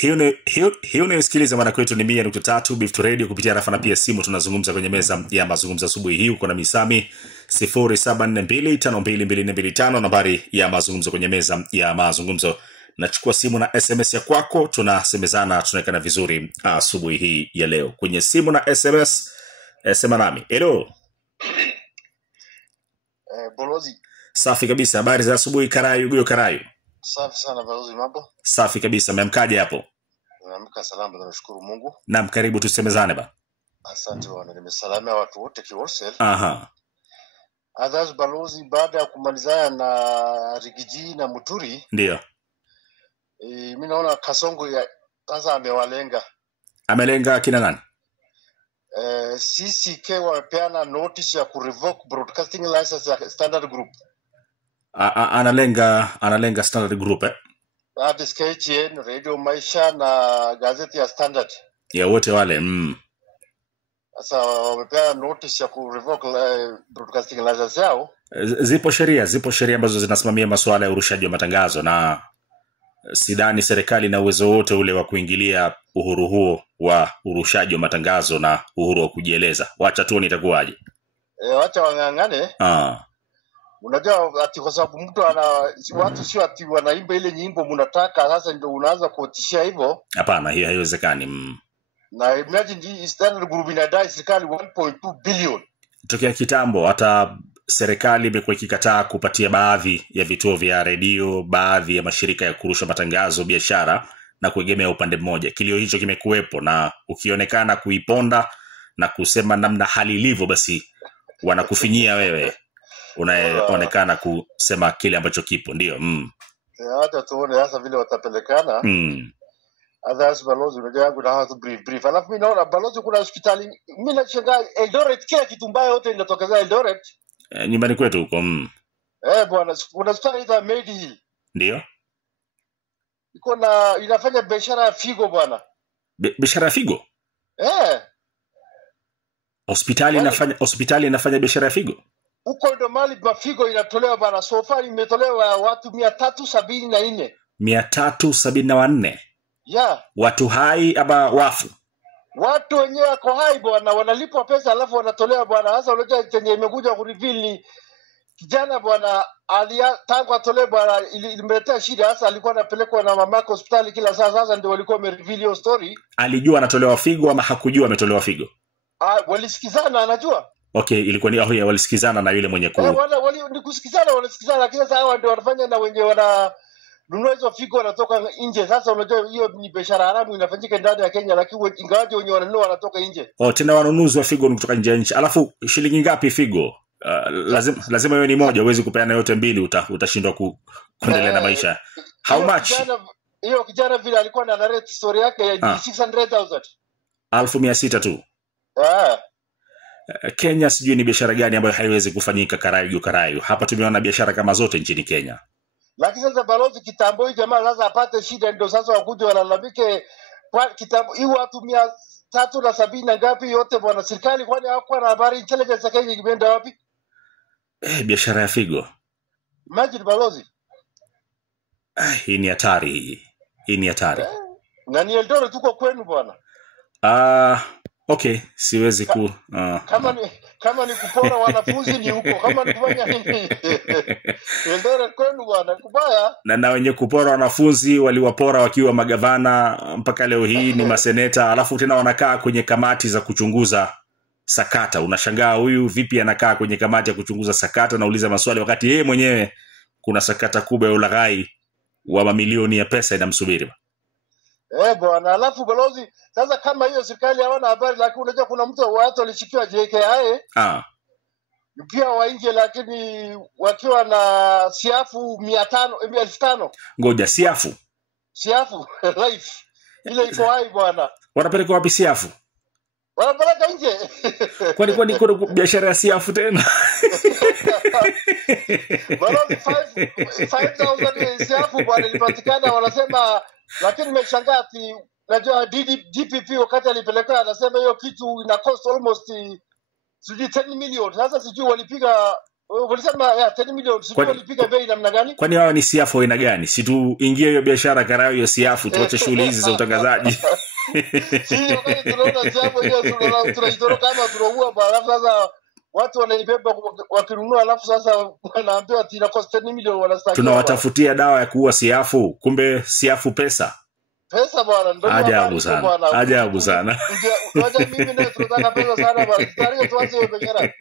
Hiyo unayosikiliza mara kwetu ni 100.3 Bift Radio kupitia rafa na pia simu. Tunazungumza kwenye meza ya mazungumzo asubuhi hii. Uko na Misami 0742522225 nambari ya mazungumzo kwenye meza ya mazungumzo. Nachukua simu na SMS ya kwako, tunasemezana, tunaekana vizuri asubuhi hii ya leo. Kwenye simu na SMS sema nami. Hello. Balozi. Safi kabisa. Habari za asubuhi Karayu, Guyo Karayu. Safi sana Balozi, mambo? Safi kabisa. Mmemkaje hapo? Naamka salama, tunashukuru Mungu. Naam, karibu tusemezane ba. Asante bwana, nimesalamia watu wote kiwholesale. Aha. Others Balozi, baada ya kumalizana na Rigiji na Muturi. Ndio. Mimi naona Kasongo ya sasa amewalenga. Amelenga kina nani? CCK wamepeana notice ya kurevoke broadcasting license ya Standard Group. Analenga Standard Group That is KTN, Radio Maisha na gazeti ya Standard. Ya wote wale. Sasa wamepeana notice ya kurevoke broadcasting license yao. Zipo sheria ambazo zinasimamia masuala ya urushaji wa matangazo, na sidhani serikali na uwezo wote ule wa kuingilia uhuru huo wa urushaji wa matangazo na uhuru wa kujieleza. Wacha tuone itakuwaje. Wacha wangangane. Unajua ati kwa sababu mtu watu sio ati wanaimba ile nyimbo mnataka, sasa ndio unaanza kuotishia hivyo. Hapana, hiyo haiwezekani. Na imagine Standard Group inadai serikali 1.2 billion. Tokea kitambo hata serikali imekuwa ikikataa kupatia baadhi ya vituo vya redio, baadhi ya mashirika ya kurusha matangazo biashara na kuegemea upande mmoja. Kilio hicho kimekuwepo, na ukionekana kuiponda na kusema namna hali ilivyo, basi wanakufinyia wewe. Unaonekana kusema kile ambacho kipo, ndio. Hata tuone sasa vile watapelekana. Others Balozi, unajua yangu na hatu brief. Alafu mimi naona Balozi kuna hospitali. Mimi nashangaa Eldoret, kila kitu mbaya yote inatokea Eldoret. Nyumbani kwetu huko. Bwana, kuna hospitali za Medi. Ndio. Inafanya biashara ya figo bwana. Biashara ya figo? Hospitali inafanya biashara ya figo? Huko ndo mali mafigo inatolewa bwana. So far imetolewa watu 374. 374? Yeah. Watu hai ama wafu? Watu wenyewe wako hai bwana, wanalipwa pesa alafu wanatolewa bwana. Sasa unajua chenye imekuja kureveal ni kijana bwana tangu atolewe bwana, ilimletea shida. Sasa alikuwa anapelekwa na mamako hospitali kila saa. Sasa ndio walikuwa wamereveal hiyo story. Alijua anatolewa figo ama hakujua ametolewa figo? Walisikizana, anajua. Okay, ilikuwa ni walisikizana na yule mwenye ni kusikizana, wanasikizana, lakini sasa hawa ndio wanafanya na wenye nunua hizo figo wanatoka nje. Sasa unajua hiyo ni biashara haramu inafanyika ndani ya Kenya, lakini ingawaje wenye wananunua wanatoka nje. Tena wanunuzi wa figo ni kutoka nje ya nchi. Alafu shilingi ngapi figo? Lazima iwe ni moja, huwezi kupeana yote mbili, utashindwa kuendelea na maisha. How much? Hiyo kijana vile alikuwa na narrate story yake ya 600,000. 1600 tu. Kenya sijui ni biashara gani ambayo haiwezi kufanyika Karayu. Hapa tumeona biashara kama zote nchini Kenya. Lakini sasa Balozi, kitambo hii jamaa sasa apate shida ndio sasa wakuje walalamike kwa kitambo hii watu 370 na ngapi yote bwana. Serikali kwani hawakuwa na habari? Intelligence ya Kenya imeenda wapi? Biashara ya figo. Imagine Balozi. Hii ni hatari. Na ni Eldoret tuko kwenu bwana. Okay, siwezi kama ni kupora wanafunzi ni huko, kama ni kufanya nini? Eldoret kwenu bwana, kubaya. Na wenye kupora wanafunzi waliwapora wakiwa magavana, mpaka leo hii ni maseneta, alafu tena wanakaa kwenye kamati za kuchunguza sakata. Unashangaa huyu vipi anakaa kwenye kamati ya kuchunguza sakata, nauliza maswali wakati yeye mwenyewe kuna sakata kubwa ya ulaghai wa mamilioni ya pesa inamsubiri. Bwana, alafu Balozi, sasa kama hiyo serikali hawana habari, lakini unajua kuna watu walishikiwa JKIA. Pia wa nje, lakini wakiwa na siafu 500,000. Ngoja, siafu life ile iko hai bwana. Wanapeleka wapi siafu? Wanapeleka nje. Kwani kuna biashara ya siafu tena? Balozi, 5,000 siafu bwana ilipatikana, wanasema. Lakini nimeshangaa ati najua DPP wakati alipeleka anasema hiyo kitu ina cost almost 10 million. Sasa sijui walipiga Ulisema ya 10 million sio walipiga bei namna gani? Kwani wao ni siafu aina gani? Si tu ingie hiyo biashara Karayo hiyo siafu tuache shughuli hizi za utangazaji. Sio kama tunaona siafu hiyo tunaitoro kama tunaua bwana sasa watu wanaibeba wakinunua alafu sasa wanaambiwa tina cost 10 million wanastaki. Tunawatafutia dawa ya kuua siafu, kumbe siafu pesa. Pesa bwana ndio ajabu sana. Ajabu sana. Unajua mimi ndio tunataka pesa sana bwana. Tayari tuanze hiyo biashara.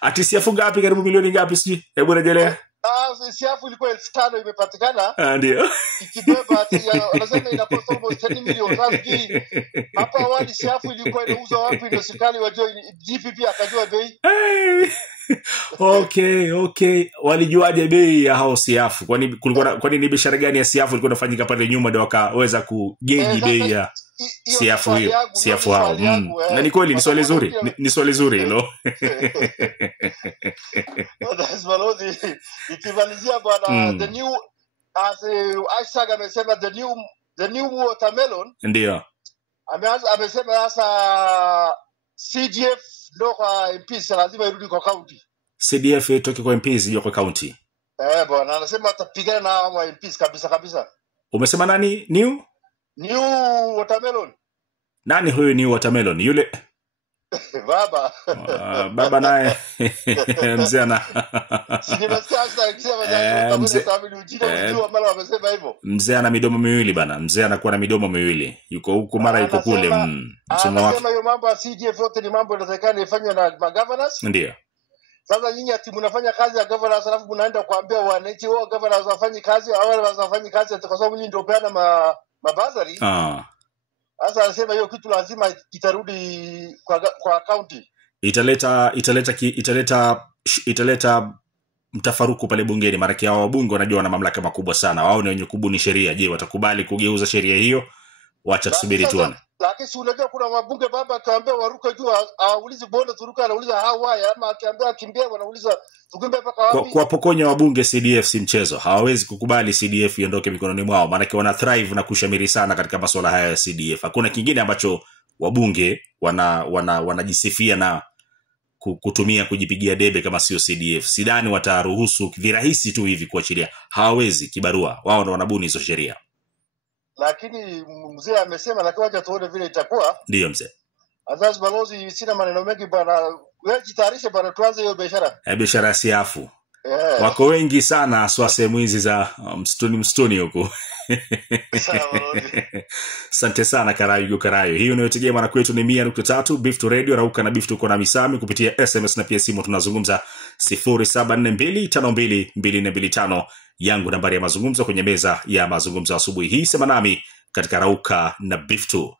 Ati siafu ngapi, karibu milioni ngapi siji? Hebu rejelea. Siafu ilikuwa 5,000 imepatikana. Ndio. Ikibeba ati wanasema ina cost almost 10 million. Sasa hapa awali siafu ilikuwa inauzwa wapi ndio serikali wajua GPP akajua bei. Okay. Walijuaje bei ya hao siafu? Kwani ni biashara gani ya siafu ilikuwa inafanyika pale nyuma ndio wakaweza kugeji bei ya siafu hiyo? Siafu hao. Na ni kweli ni swali zuri. Ni swali zuri hilo. Balozi ikimalizia bwana the new as Isaac amesema the new watermelon ndio amesema sasa CDF ndio kwa MPs lazima irudi kwa county. CDF itoke kwa MPs hiyo kwa county. Bwana anasema atapigana na hao MPs kabisa. Umesema nani? New watermelon. Nani huyo new watermelon? Yule baba. Baba naye mzee ana. Mzee ana midomo miwili bana. Mzee anakuwa na midomo miwili. Yuko huko mara yuko kule. Anasema hiyo mambo ya CDF yote ni mambo yanataka ifanywe na governors. Ndio. Sasa nyinyi ati mnafanya kazi ya governors alafu mnaenda kuambia wananchi wao governors wafanye kazi au wale wafanye kazi kwa sababu nyinyi ndio peana mabazari. Sasa anasema hiyo kitu lazima itarudi kwa county. Italeta mtafaruku pale bungeni, maana hao wabunge wanajua wana mamlaka makubwa sana. Wao ni wenye kubuni sheria. Je, watakubali kugeuza sheria hiyo? Wacha tusubiri tuone. Lakini si unajua kuna wabunge baba akaambia waruka juu aulize bonde turuka anauliza hawa ama akiambia kimbia wanauliza tukimbe mpaka wapi? Kwa pokonya wabunge CDF si mchezo. Hawawezi kukubali CDF iondoke mikononi mwao, maana wana thrive na kushamiri sana katika masuala haya ya CDF. Hakuna kingine ambacho wabunge wanajisifia na kutumia kujipigia debe kama sio CDF. Sidhani wataruhusu virahisi tu hivi kuachilia. Hawawezi kibarua. Wao ndio wanabuni hizo sheria. Lakini mzee amesema lakini wacha tuone vile itakuwa. Ndio mzee. Azazi balozi sina maneno mengi bwana. Wewe jitayarishe bwana tuanze hiyo biashara. Biashara ya siafu. Wako wengi sana sehemu hizi za mstuni huko. Asante sana Karayo. Hiyo inayotegea mwana kwetu ni 100.3 Biftu Radio. Rauka na Biftu uko na misami kupitia SMS na pia simu tunazungumza 0742522425 yangu nambari ya mazungumzo kwenye meza ya mazungumzo asubuhi hii. Sema nami katika Rauka na Biftu.